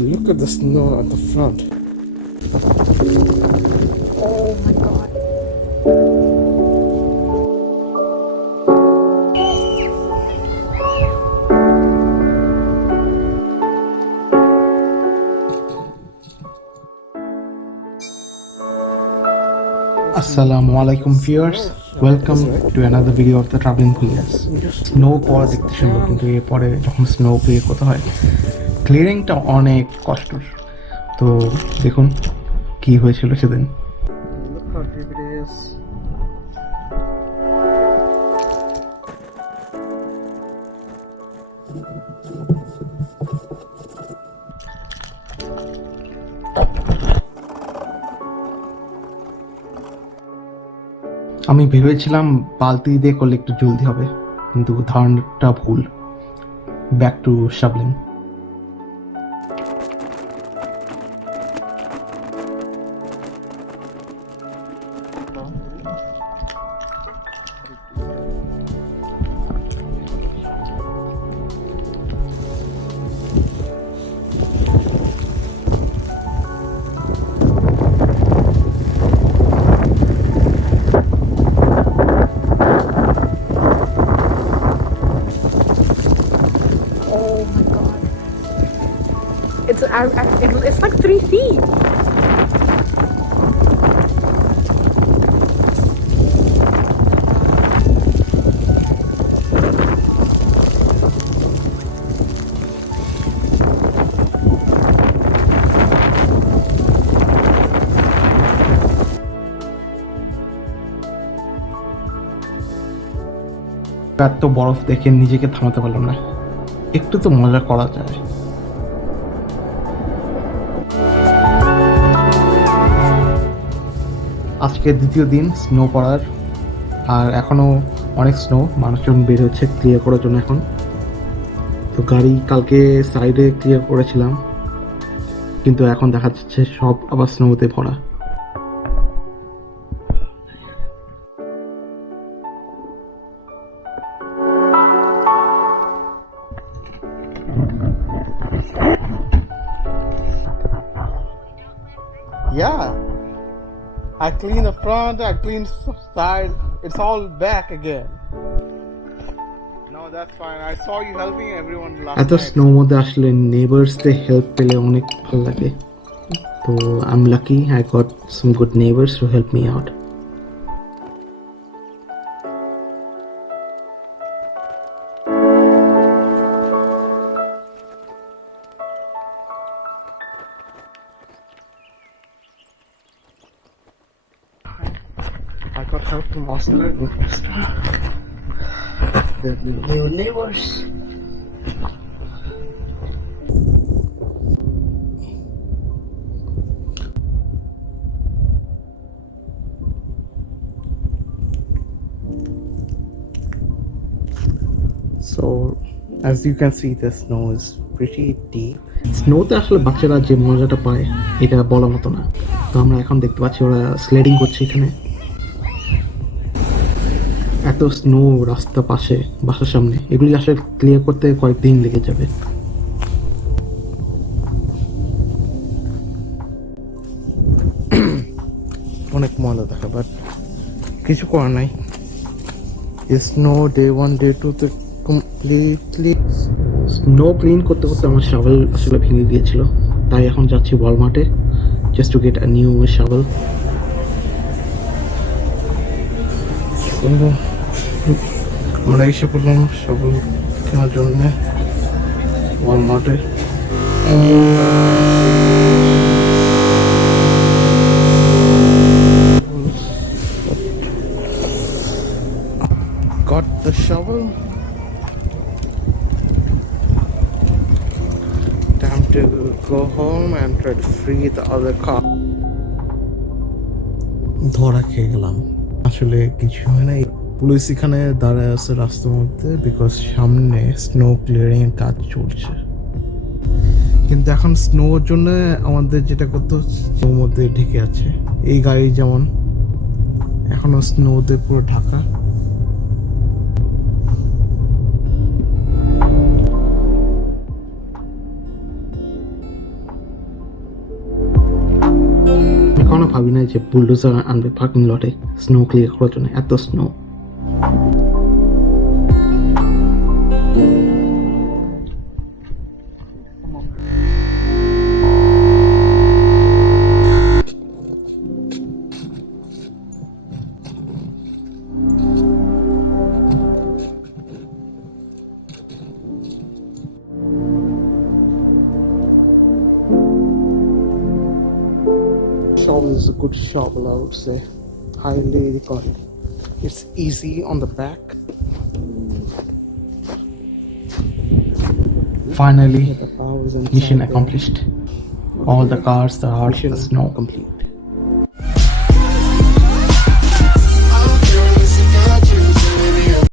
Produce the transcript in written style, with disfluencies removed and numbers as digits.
Look at the snow at the front. Oh my god. Assalamu alaikum viewers, welcome to another video of the traveling Bhuiyans. Snow পড়া দেখতে সুন্দর, কিন্তু এরপরে যখন snow clear করতে হয় ক্লিয়ারিংটা অনেক কষ্টের। তো দেখুন কি হয়েছিল সেদিন। Look how deep it is. আমি ভেবেছিলাম বালতি দিয়ে করলে একটু জলদি হবে, কিন্তু ধারণাটা ভুল। Back to shovelling. Oh my god. It's like 3 feet. এত বরফ দেখে নিজেকে থামাতে পারলাম না, একটু তো মজা করা যায়। আজকে দ্বিতীয় দিন স্নো পড়ার, আর এখনো অনেক স্নো, মানুষজন বের হচ্ছে ক্লিয়ার করার জন্য। এখন তো গাড়ি কালকে সাইডে ক্লিয়ার করেছিলাম, কিন্তু এখন দেখা যাচ্ছে সব আবার স্নোতে ভরা। Yeah. I clean the front, I clean side. It's all back again. No, that's fine. I saw you helping everyone last এত night. স্নোর মধ্যে আসলে নেবার্সদের হেল্প পেলে অনেক ভালো লাগে। তো I am lucky I got some good neighbours to help me out. I got help from Austin. The new neighbors. So as you can see, the snow is pretty deep. স্নোতে আসলে বাচ্চারা যে মজাটা পায় এটা বলার মতো না। তো আমরা এখন দেখতে পাচ্ছি ওরা স্লেডিং করছে এখানে। এত স্নো রাস্তা পাশে, বাসার সামনে, এগুলি আসলে ক্লিয়ার করতে কয়েকদিন লেগে যাবে। অনেক মজা দেখা, বাট কিছু করার নাই। স্নো ডে 1 ডে 2 তে কমপ্লিটলি স্নো ক্লিন করতে করতে আমার শাভেল আসলে ভেঙে গিয়েছিল, তাই এখন যাচ্ছি ওয়ালমার্টে just to get a new shovel. আমরা এসে পড়লাম শাভেল কেনার জন্য ওয়ালমার্টে। Got the shovel. Time to go home and try to free the other car. ধরা খেয়ে গেলাম, আসলে কিছু হয় না। পুলিশ এখানে দাঁড়ায় আছে রাস্তার মধ্যে, বিকজ সামনে স্নো ক্লিয়ারিং এর কাজ চলছে। কিন্তু এখন স্নোর জন্য আমাদের যেটা করতে হচ্ছে, স্নোর মধ্যে ঢেকে আছে এই গাড়ি, যেমন এখনো স্নোতে পুরো ঢাকা। কখনো ভাবি নাই যে বুলডোজার আনবে পার্কিং লটে স্নো ক্লিয়ার করার জন্য, এত snow. Shop is a good shop, I would say. Highly recommend. It's easy on the back. Finally, mission accomplished. All the cars are out of the snow. Complete.